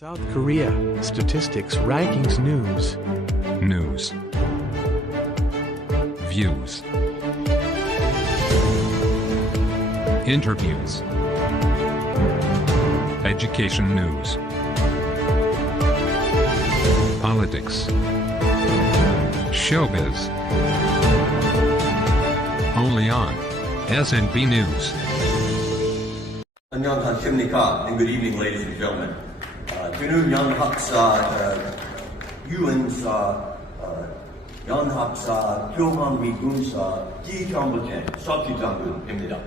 South Korea Statistics Rankings News. News. Views. Interviews. Education news. Politics. Showbiz. Only on SNB News. 안녕하십니까, and good evening, ladies and gentlemen. 저는 연합사 유엔사 연합사 교환미군사 기정부장 서기장군입니다.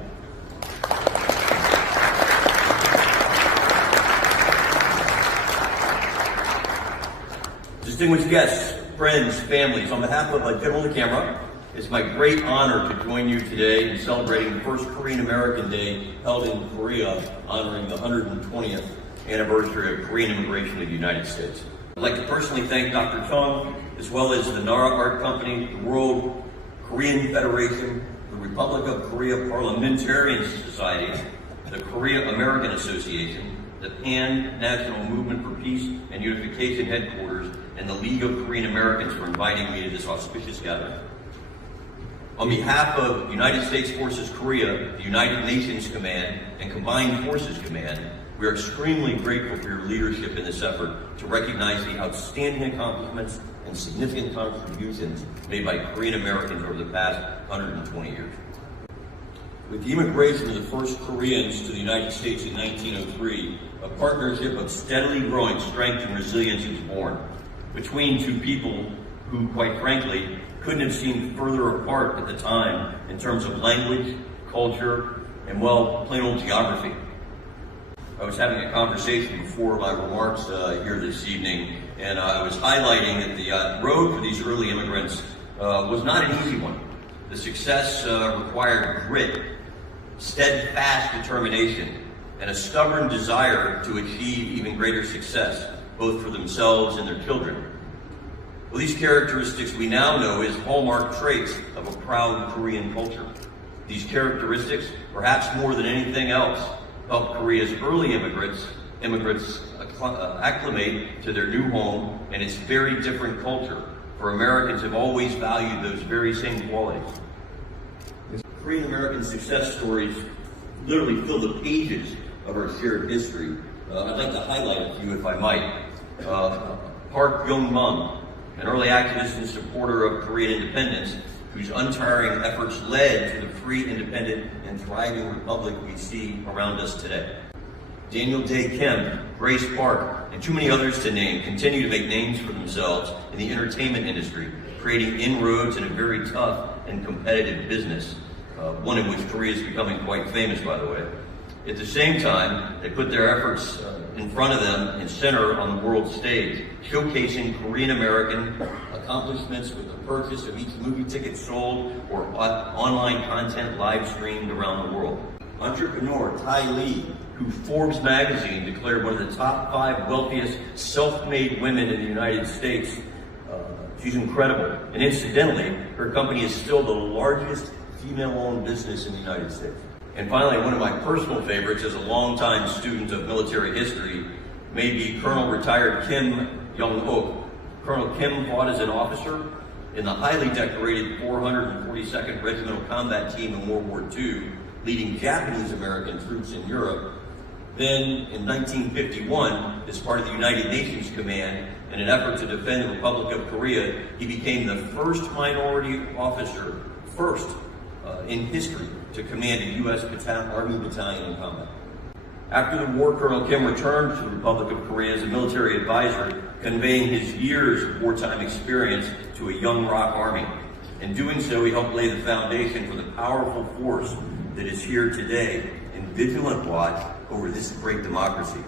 Distinguished guests, friends, families, on behalf of General the Camera, it's my great honor to join you today in celebrating the first Korean American Day held in Korea, honoring the 120th anniversary of Korean immigration to the United States. I'd like to personally thank Dr. Chung, as well as the NARA Art Company, the World Korean Federation, the Republic of Korea Parliamentarian Society, the Korea American Association, the Pan-National Movement for Peace and Unification Headquarters, and the League of Korean Americans for inviting me to this auspicious gathering. On behalf of United States Forces Korea, the United Nations Command, and Combined Forces Command, we are extremely grateful for your leadership in this effort to recognize the outstanding accomplishments and significant contributions made by Korean Americans over the past 120 years. With the immigration of the first Koreans to the United States in 1903, a partnership of steadily growing strength and resilience was born between two people who, quite frankly, couldn't have seemed further apart at the time in terms of language, culture, and, well, plain old geography. I was having a conversation before my remarks here this evening, and I was highlighting that the road for these early immigrants was not an easy one. The success required grit, steadfast determination, and a stubborn desire to achieve even greater success, both for themselves and their children. Well, these characteristics we now know as hallmark traits of a proud Korean culture. These characteristics, perhaps more than anything else, helped Korea's early immigrants acclimate to their new home and its very different culture, for Americans have always valued those very same qualities. Korean American success stories literally fill the pages of our shared history. I'd like to highlight a few, if I might. Park Byung-mung, an early activist and supporter of Korean independence, whose untiring efforts led to the free, independent, and thriving republic we see around us today. Daniel Dae Kim, Grace Park, and too many others to name continue to make names for themselves in the entertainment industry, creating inroads in a very tough and competitive business, one in which Korea is becoming quite famous, by the way. At the same time, they put their efforts in front of them and center on the world stage, showcasing Korean American accomplishments with the purchase of each movie ticket sold or online content live streamed around the world. Entrepreneur Ty Lee, who Forbes magazine declared one of the top 5 wealthiest self-made women in the United States. She's incredible. And incidentally, her company is still the largest female-owned business in the United States. And finally, one of my personal favorites as a longtime student of military history may be Colonel retired Kim Young-ok. Colonel Kim fought as an officer in the highly decorated 442nd Regimental Combat Team in World War II, leading Japanese-American troops in Europe. Then, in 1951, as part of the United Nations Command, in an effort to defend the Republic of Korea, he became the first minority officer, in history, to command a U.S. Army battalion in combat. After the war, Colonel Kim returned to the Republic of Korea as a military advisor, conveying his years of wartime experience to a young ROK Army. In doing so, he helped lay the foundation for the powerful force that is here today in vigilant watch over this great democracy.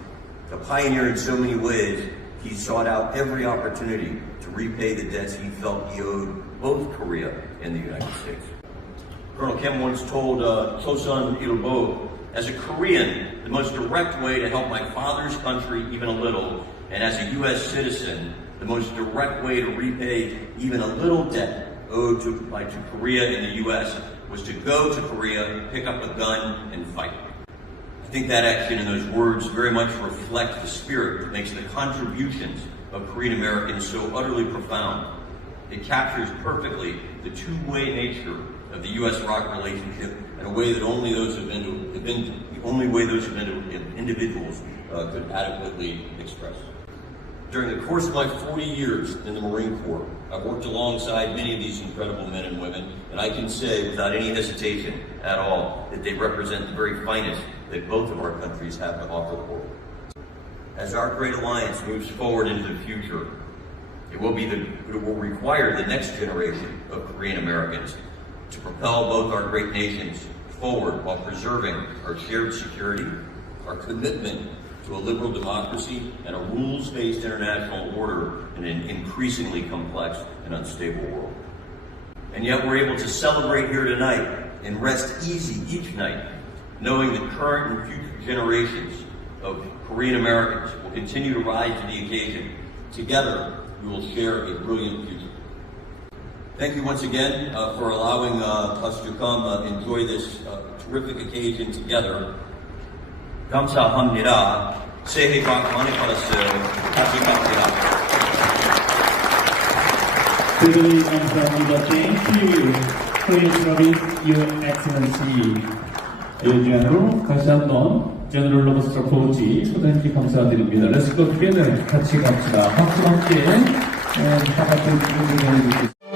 A pioneer in so many ways, he sought out every opportunity to repay the debts he felt he owed both Korea and the United States. Colonel Kim once told Chosun Ilbo, as a Korean, the most direct way to help my father's country even a little, and as a U.S. citizen, the most direct way to repay even a little debt owed to Korea and the U.S. was to go to Korea, pick up a gun, and fight. I think that action and those words very much reflect the spirit that makes the contributions of Korean Americans so utterly profound. It captures perfectly the two-way nature of the U.S.-ROC relationship in a way that only those individuals could adequately express. During the course of my 40 years in the Marine Corps, I've worked alongside many of these incredible men and women, and I can say without any hesitation at all that they represent the very finest that both of our countries have to offer the world. As our great alliance moves forward into the future, it will require the next generation of Korean Americans to propel both our great nations forward while preserving our shared security, our commitment to a liberal democracy, and a rules-based international order in an increasingly complex and unstable world. And yet we're able to celebrate here tonight and rest easy each night, knowing that current and future generations of Korean Americans will continue to rise to the occasion. Together, we will share a brilliant future. Thank you once again for allowing us to come enjoy this terrific occasion together. 감사합니다. 새해 복 많이 받으세요. 다시 뵙겠습니다. Very 감사합니다. Thank you for your service, Your Excellency. General, 다시 한번 General Robert Strapogi 초대해 감사드립니다. Let's go together. 같이 갑시다. 박수 함께 다 같은 분들을 보내주십시오.